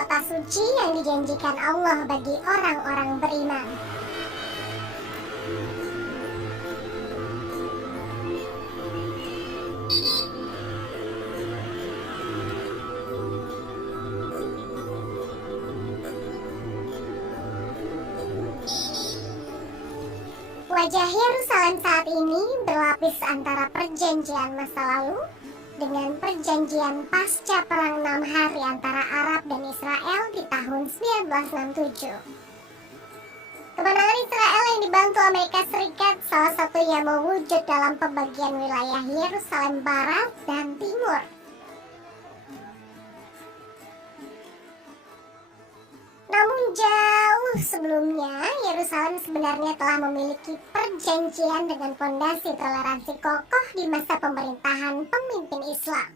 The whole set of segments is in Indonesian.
kota suci yang dijanjikan Allah bagi orang-orang beriman. Wajah Yerusalem saat ini berlapis antara perjanjian masa lalu dengan perjanjian pasca perang 6 hari antara Arab dan Israel di tahun 1967. Kemenangan Israel yang dibantu Amerika Serikat salah satunya mewujud dalam pembagian wilayah Yerusalem Barat dan Timur. Namun jauh sebelumnya, Yerusalem sebenarnya telah memiliki perjanjian dengan fondasi toleransi kokoh di masa pemerintahan pemimpin Islam.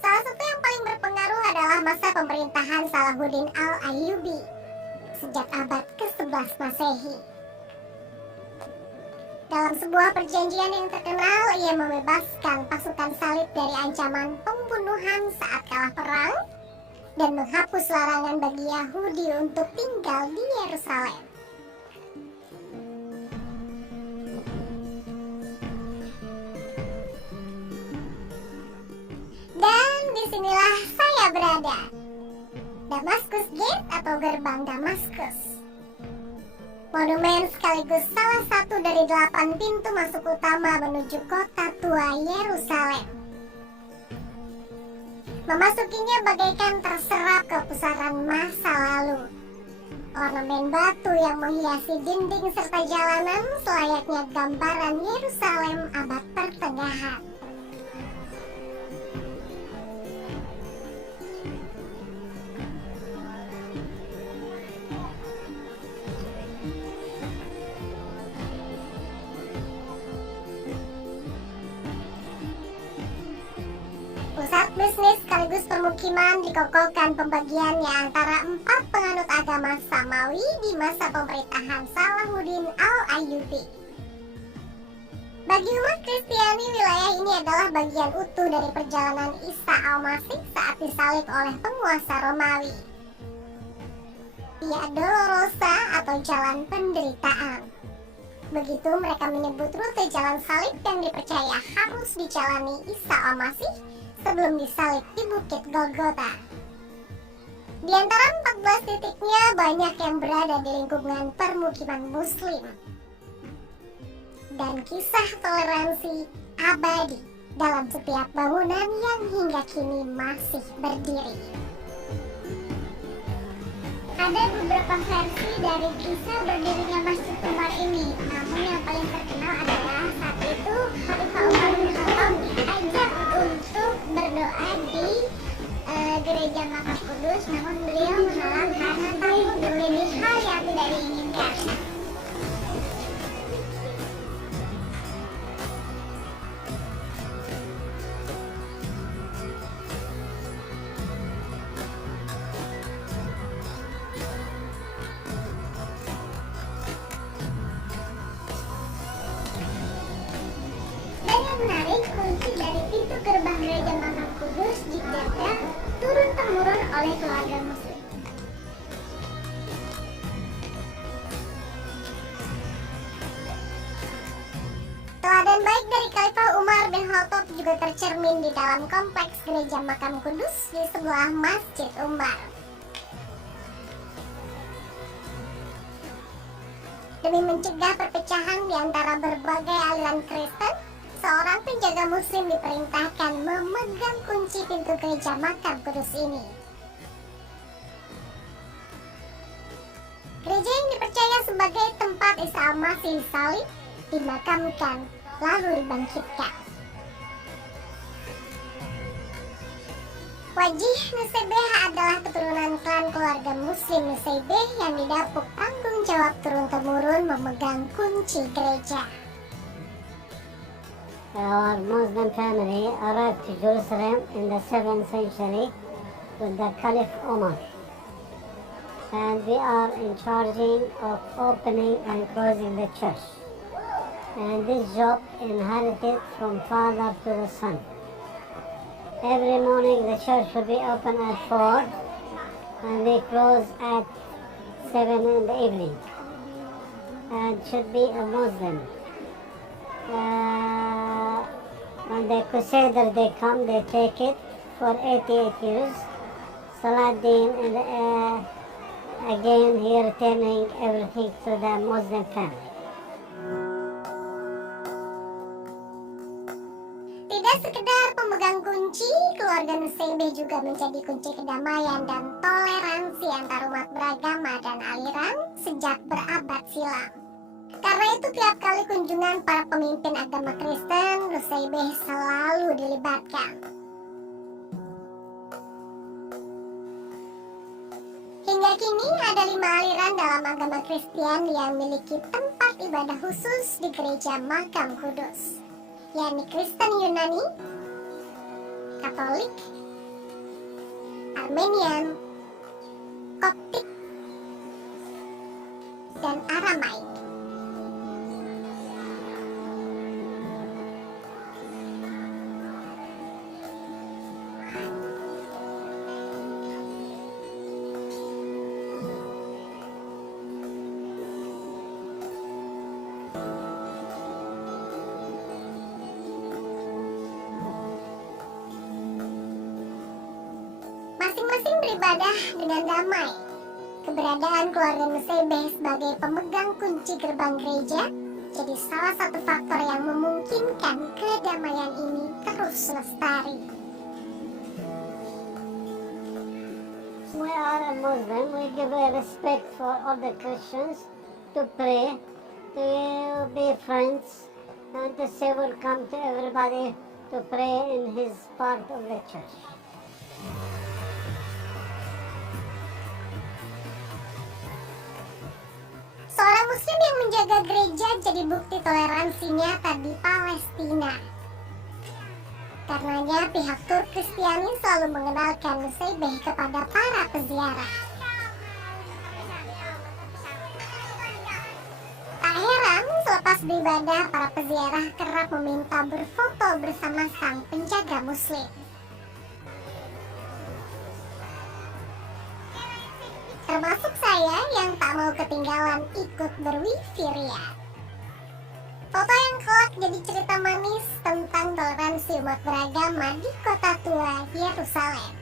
Salah satu yang paling berpengaruh adalah masa pemerintahan Salahuddin Al-Ayyubi sejak abad ke-11 Masehi. Dalam sebuah perjanjian yang terkenal, ia membebaskan pasukan salib dari ancaman pembunuhan saat kalah perang dan menghapus larangan bagi Yahudi untuk tinggal di Yerusalem. Dan disinilah saya berada, Damascus Gate atau Gerbang Damaskus. Monumen sekaligus salah satu dari 8 pintu masuk utama menuju kota tua Yerusalem. Memasukinya bagaikan terserap kepusaran masa lalu. Ornamen batu yang menghiasi dinding serta jalanan selayaknya gambaran Yerusalem abad pertengahan. Pusat bisnis sekaligus permukiman dikokohkan pembagiannya antara 4 penganut agama Samawi di masa pemerintahan Salahuddin Al-Ayyubi. Bagi umat Kristiani, wilayah ini adalah bagian utuh dari perjalanan Isa Al-Masih saat disalib oleh penguasa Romawi. Via Dolorosa atau jalan penderitaan. Begitu mereka menyebut rute jalan salib yang dipercaya harus dijalani Isa Al-Masih sebelum disalib di Bukit Golgota. Di antara 14 titiknya banyak yang berada di lingkungan permukiman Muslim. Dan kisah toleransi abadi dalam setiap bangunan yang hingga kini masih berdiri. Ada beberapa versi dari kisah berdirinya Masjid Umar ini, namun yang paling terkenal adalah saat itu Khalifah Umar bin Khattab diajak untuk berdoa di gereja Makam Kudus, namun beliau menolak karena takut terjadi hal yang tidak diinginkan. Menarik, kunci dari pintu gerbang gereja Makam Kudus dijaga turun-temurun oleh keluarga Muslim. Teladan baik dari Khalifah Umar bin Khattab juga tercermin di dalam kompleks gereja Makam Kudus di sebelah Masjid Umar. Demi mencegah perpecahan di antara berbagai aliran Kristen, seorang penjaga Muslim diperintahkan memegang kunci pintu gereja Makam Kudus ini. Gereja yang dipercaya sebagai tempat Isa Al-Masih disalib, dimakamkan, lalu dibangkitkan. Wajih Nusaybeh adalah keturunan klan keluarga Muslim Nusaybeh yang didapuk tanggung jawab turun-temurun memegang kunci gereja. Our Muslim family arrived to Jerusalem in the 7th century with the Caliph Umar, and we are in charge of opening and closing the church, and this job inherited from father to the son. Every morning the church will be open at 4 and they close at 7 in the evening. And should be a Muslim. When the Crusader they come, they take it for 88 years. Saladin and again he returning everything to the Muslim family. Tidak sekedar pemegang kunci, keluarga Nuseibeh juga menjadi kunci kedamaian dan toleransi antar umat beragama dan aliran sejak berabad silam. Karena itu tiap kali kunjungan para pemimpin agama Kristen, Nuseibeh selalu dilibatkan. Hingga kini ada 5 aliran dalam agama Kristen yang memiliki tempat ibadah khusus di gereja Makam Kudus, yakni Kristen Yunani, Katolik, Armenian, Koptik, dan Aramaik. Masing-masing beribadah dengan damai. Keberadaan keluarga Nuseibeh sebagai pemegang kunci gerbang gereja jadi salah satu faktor yang memungkinkan kedamaian ini terus lestari. We are a Muslim, we give a respect for all the Christians to pray, to be friends, and to say welcome to everybody to pray in his part of the church. Seorang Muslim yang menjaga gereja jadi bukti toleransi nyata di Palestina. Karenanya pihak Turk Kristiani selalu mengenalkan Nuseibeh kepada para peziarah. Tak heran selepas beribadah para peziarah kerap meminta berfoto bersama sang penjaga Muslim. Termasuk saya yang tak mau ketinggalan ikut berwifi ria. Foto yang kelak jadi cerita manis tentang toleransi umat beragama di kota tua Yerusalem.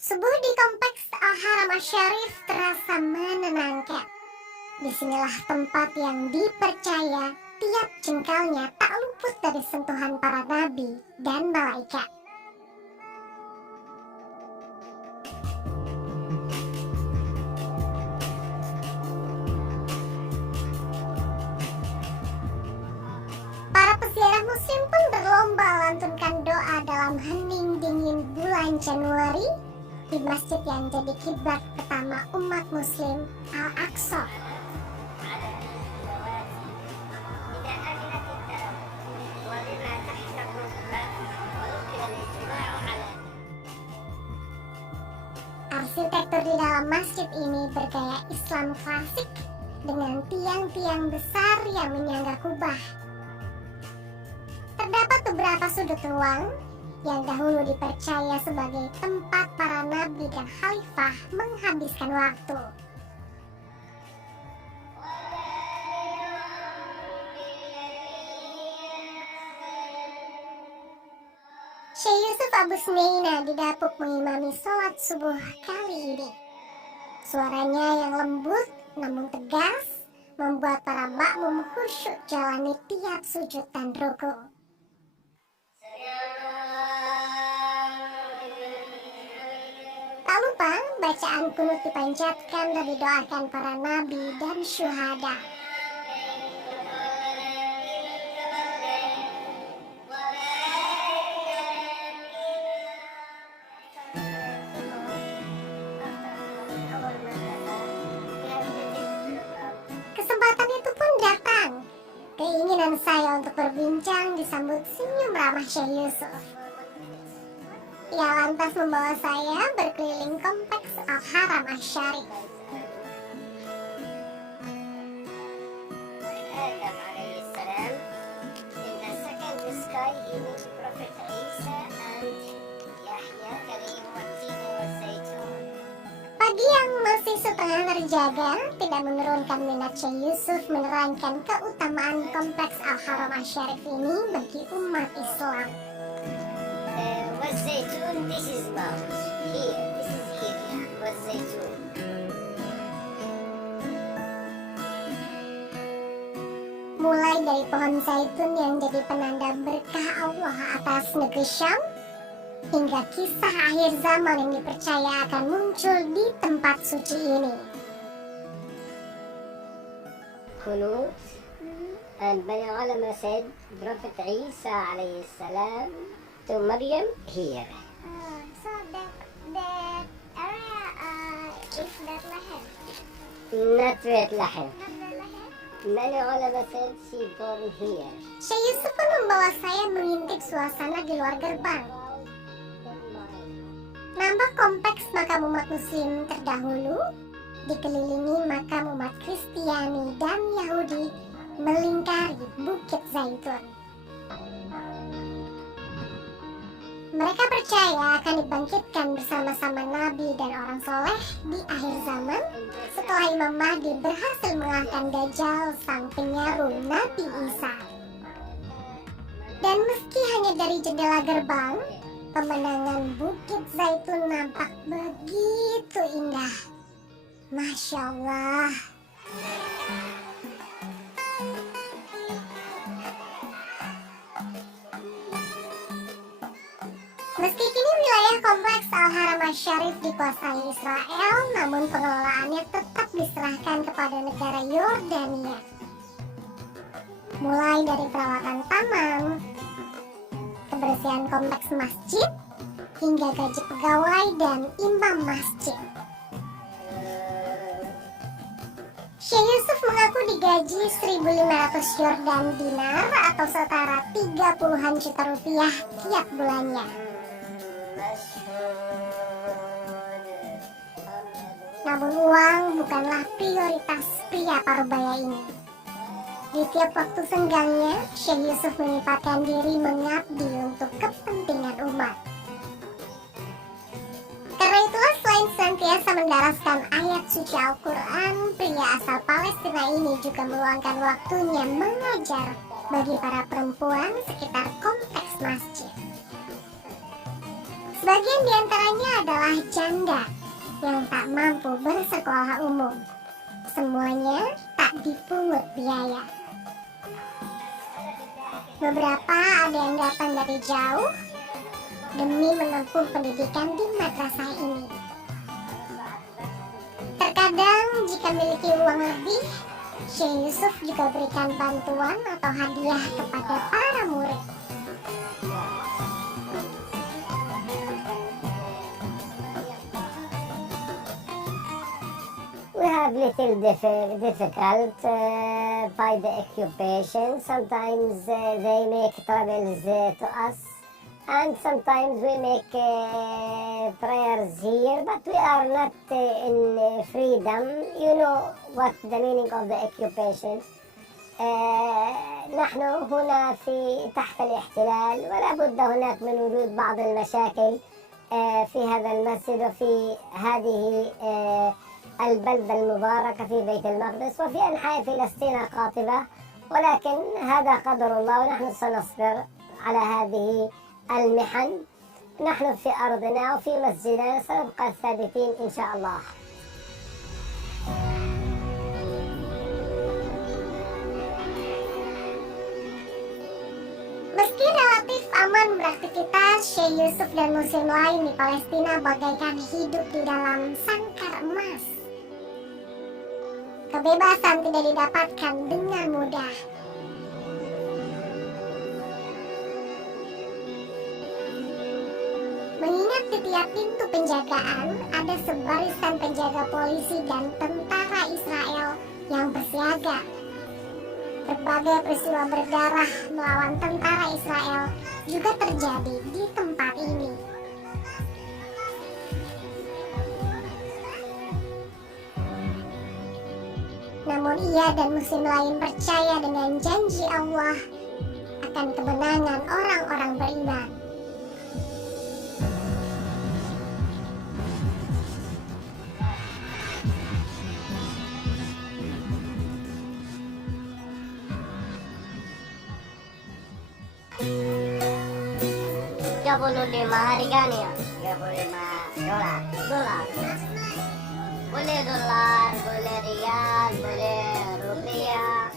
Subuh di kompleks Al-Haram Asy-Syarif terasa menenangkan. Disinilah tempat yang dipercaya tiap jengkalnya tak luput dari sentuhan para nabi dan malaikat. Para peziarah Muslim pun berlomba melantunkan doa dalam hening dingin bulan Januari di masjid yang jadi kiblat pertama umat Muslim, Al-Aqsa. Arsitektur di dalam masjid ini bergaya Islam klasik dengan tiang-tiang besar yang menyangga kubah. Terdapat beberapa sudut ruang yang dahulu dipercaya sebagai tempat para nabi dan khalifah menghabiskan waktu. Syekh Yusuf Abu Sneina didapuk mengimami sholat subuh kali ini. Suaranya yang lembut namun tegas membuat para makmum khusyuk jalani tiap sujud dan ruku. bacaan kunut dipanjatkan dan didoakan para nabi dan syuhada. Kesempatan itu pun datang. Keinginan saya untuk berbincang disambut senyum ramah Syekh Yusuf. Ia lantas membawa saya berkeliling kompleks Al-Haram Asy-Syarif. Pagi yang masih setengah terjaga tidak menurunkan minat Syekh Yusuf menerangkan keutamaan kompleks Al-Haram Asy-Syarif ini bagi umat Islam. والزيتون this is about here this is here والزيتون Mulai dari pohon zaitun yang jadi penanda berkah Allah atas negeri Syam, hingga kisah akhir zaman yang dipercaya akan muncul di tempat suci ini. Kunut and Bani Ulama said Prophet Isa alayhi salam to Maryam here. So that area is Bethlehem. Not Bethlehem. Many ulama said she born here. Syekh Yusuf pun membawa saya mengintip suasana di luar gerbang. Nampak kompleks makam umat muslim terdahulu, dikelilingi makam umat Kristiani dan Yahudi melingkari Bukit Zaitun. Mereka percaya akan dibangkitkan bersama-sama Nabi dan orang soleh di akhir zaman setelah Imam Mahdi berhasil mengalahkan Dajjal sang penyaru Nabi Isa. Dan meski hanya dari jendela gerbang, pemandangan Bukit Zaitun nampak begitu indah. Masya Allah. Meski kini wilayah kompleks Al-Haram Asy-Syarif dikuasai Israel, namun pengelolaannya tetap diserahkan kepada negara Yordania. Mulai dari perawatan taman, kebersihan kompleks masjid, hingga gaji pegawai dan imam masjid. Syekh Yusuf mengaku digaji 1.500 Yordan dinar atau setara 30-an juta rupiah tiap bulannya. Namun uang bukanlah prioritas pria parubaya ini. Di tiap waktu senggangnya, Syekh Yusuf menyempatkan diri mengabdi untuk kepentingan umat. Karena itulah selain senantiasa mendaraskan ayat suci Al-Quran, pria asal Palestina ini juga meluangkan waktunya mengajar bagi para perempuan sekitar kompleks masjid. Sebagian diantaranya adalah janda yang tak mampu bersekolah umum. Semuanya tak dipungut biaya. Beberapa ada yang datang dari jauh demi menempuh pendidikan di madrasah ini. Terkadang jika memiliki uang lebih, Syekh Yusuf juga berikan bantuan atau hadiah kepada para murid. We have little difficult by the occupation. Sometimes they make troubles to us, and sometimes we make prayers here, but we are not in freedom. You know what the meaning of the occupation. نحن هنا في تحت الاحتلال، ولا بد هناك من وجود بعض المشاكل في هذا المسجد وفي هذه البلدة المباركة في بيت المقدس وفي أنحاء فلسطين القاطبة، ولكن هذا قدر الله ونحن سنصبر على هذه المحن. نحن في أرضنا وفي مسجدنا سنبقى ثابتين إن شاء الله. Meski relatif aman momen beraktivitas, Syekh Yusuf dan muslim lain di Palestina bagaikan hidup di dalam sangkar emas. Kebebasan tidak didapatkan dengan mudah. Mengingat di tiap pintu penjagaan ada sebarisan penjaga polisi dan tentara Israel yang bersiaga. Berbagai peristiwa berdarah melawan tentara Israel juga terjadi di tempat ini. Namun ia dan muslim lain percaya dengan janji Allah akan kemenangan orang-orang beriman. $35 harganya, $35. Boleh dolar, boleh rial, boleh rupiah.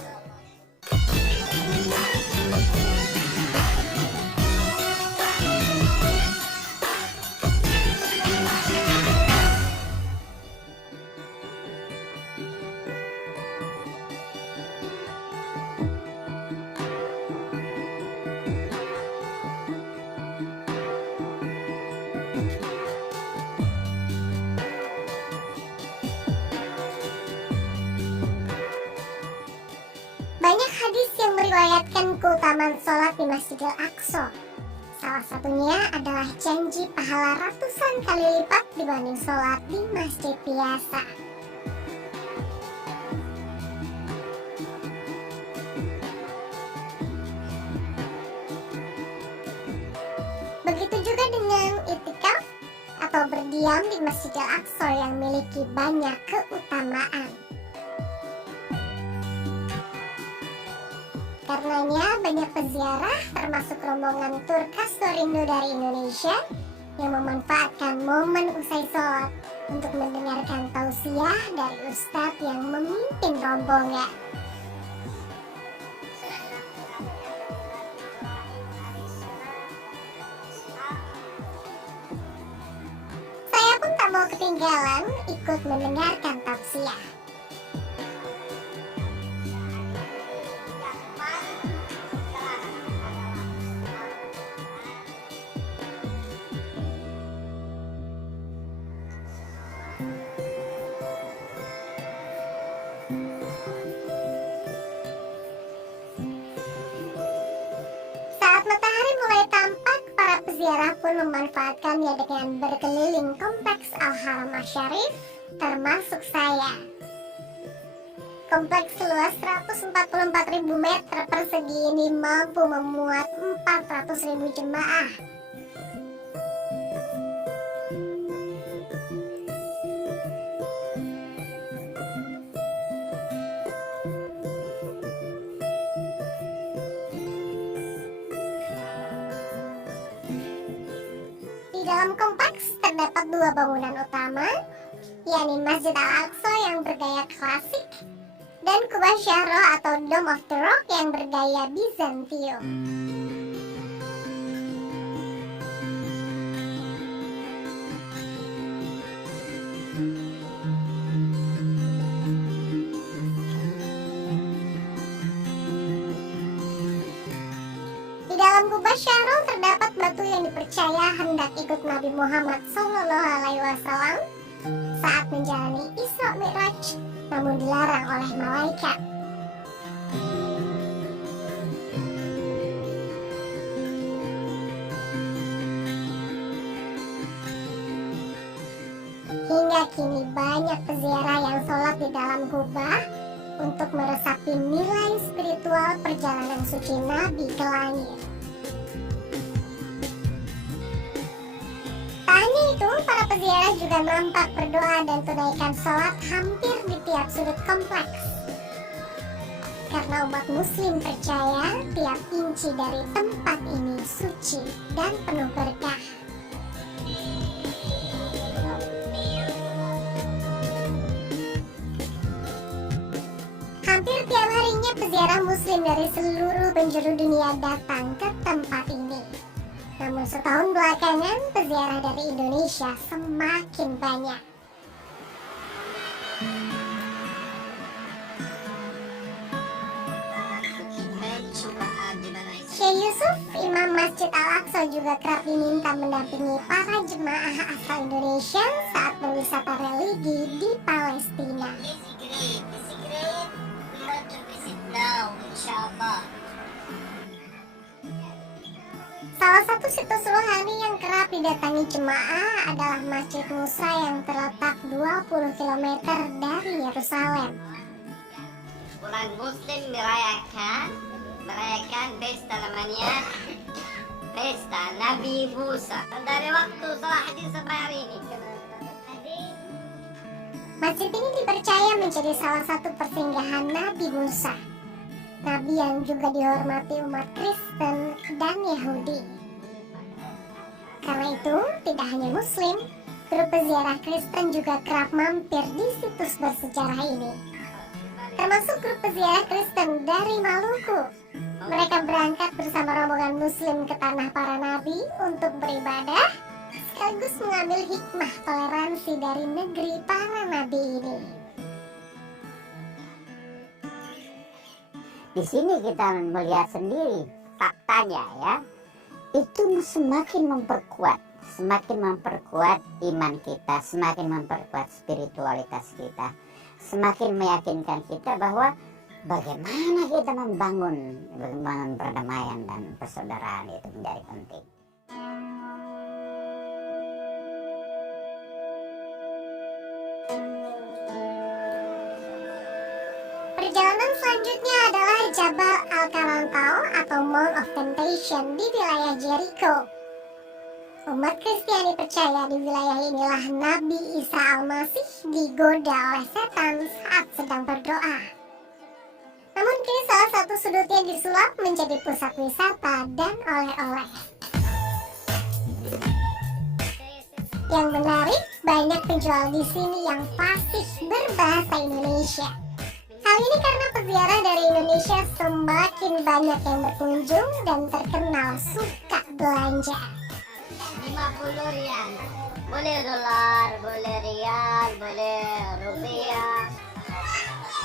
Banyak hadis yang meriwayatkan keutamaan sholat di Masjidil Aqsa. Salah satunya adalah janji pahala ratusan kali lipat dibanding sholat di masjid biasa. Begitu juga dengan itikaf atau berdiam di Masjidil Aqsa yang memiliki banyak keutamaan. Karenanya banyak peziarah termasuk rombongan tur Kastorindo dari Indonesia yang memanfaatkan momen usai sholat untuk mendengarkan tausiah dari ustadz yang memimpin rombongan. Saya pun tak mau ketinggalan ikut mendengarkan tausiah. Saat matahari mulai tampak, para peziarah pun memanfaatkannya dengan berkeliling kompleks Al-Haram Asy-Syarif, termasuk saya. Kompleks seluas 144.000 meter persegi ini mampu memuat 400.000 jemaah. Di dalam kompleks terdapat dua bangunan utama, yakni Masjid Al-Aqsa yang bergaya klasik dan Kubah Syahro atau Dome of the Rock yang bergaya Bizantium. Di dalam Kubah Syahro terdapat batu yang dipercaya hendak ikut Nabi Muhammad SAW saat menjalani Isra Mi'raj, namun dilarang oleh malaikat. Hingga kini banyak peziarah yang sholat di dalam kubah untuk meresapi nilai spiritual perjalanan suci Nabi ke langit. Tak hanya itu, para peziarah juga nampak berdoa dan tunaikan sholat hampir di tiap sudut kompleks. Karena umat muslim percaya tiap inci dari tempat ini suci dan penuh berkah. Hampir tiap harinya peziarah muslim dari seluruh penjuru dunia datang ke tempat ini. Namun setahun belakangan, peziarah dari Indonesia semakin banyak. Syekh Yusuf, Imam Masjid Al-Aqsa juga kerap diminta mendampingi para jemaah asal Indonesia saat berwisata religi di Palestina. Salah satu situs rohani yang kerap didatangi jemaah adalah Masjid Musa yang terletak 20 km dari Yerusalem. Umat Muslim merayakan pesta namanya pesta Nabi Musa dari waktu sholat haji sampai hari ini. Masjid ini dipercaya menjadi salah satu persinggahan Nabi Musa, Nabi yang juga dihormati umat Kristen dan Yahudi. Karena itu, tidak hanya Muslim, grup peziarah Kristen juga kerap mampir di situs bersejarah ini. Termasuk grup peziarah Kristen dari Maluku. Mereka berangkat bersama rombongan Muslim ke tanah para nabi untuk beribadah, sekaligus mengambil hikmah toleransi dari negeri para nabi ini. Di sini kita melihat sendiri faktanya ya, itu semakin memperkuat iman kita, semakin memperkuat spiritualitas kita, semakin meyakinkan kita bahwa bagaimana kita membangun perdamaian dan persaudaraan itu menjadi penting. Perjalanan selanjutnya adalah Jabal Al-Karantau atau Mount of Temptation di wilayah Jericho. Umat Kristiani percaya di wilayah inilah Nabi Isa Al-Masih digoda oleh setan saat sedang berdoa. Namun kini salah satu sudutnya disulap menjadi pusat wisata dan oleh-oleh. Yang menarik, banyak penjual di sini yang fasih berbahasa Indonesia. Hal ini karena peziarah dari Indonesia semakin banyak yang berkunjung dan terkenal suka belanja. 50 rial, boleh dolar, boleh rial, boleh rupiah.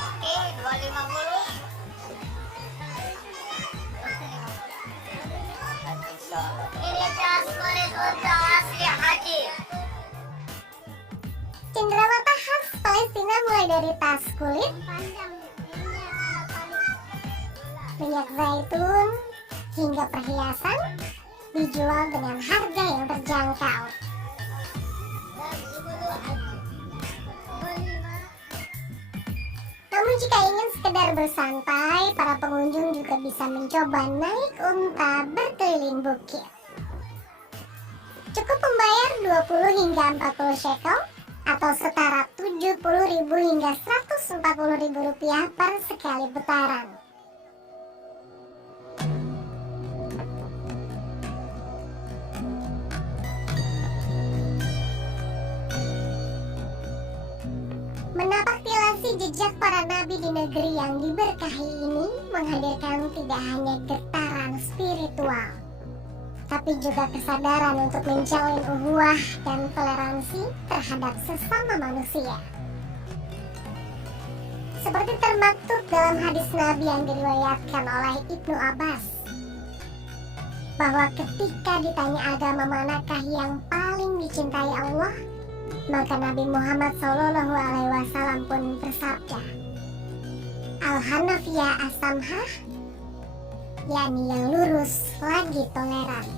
Oke, 250. Ini tas kulit untuk asli haji. Cenderamata khas Palestina mulai dari tas kulit, minyak zaitun, hingga perhiasan dijual dengan harga yang terjangkau. Namun jika ingin sekedar bersantai, para pengunjung juga bisa mencoba naik unta berkeliling bukit. Cukup membayar 20 hingga 40 shekel atau setara 70.000 hingga 140.000 rupiah per sekali putaran. Menapaktilasi jejak para nabi di negeri yang diberkahi ini menghadirkan tidak hanya getaran spiritual, tapi juga kesadaran untuk menjalin ukhuwah dan toleransi terhadap sesama manusia. Seperti termaktub dalam hadis Nabi yang diriwayatkan oleh Ibnu Abbas, bahwa ketika ditanya agama manakah yang paling dicintai Allah, maka Nabi Muhammad SAW pun bersabda, Al-Hanafiyah As-Samhah, yakni yang lurus lagi toleran.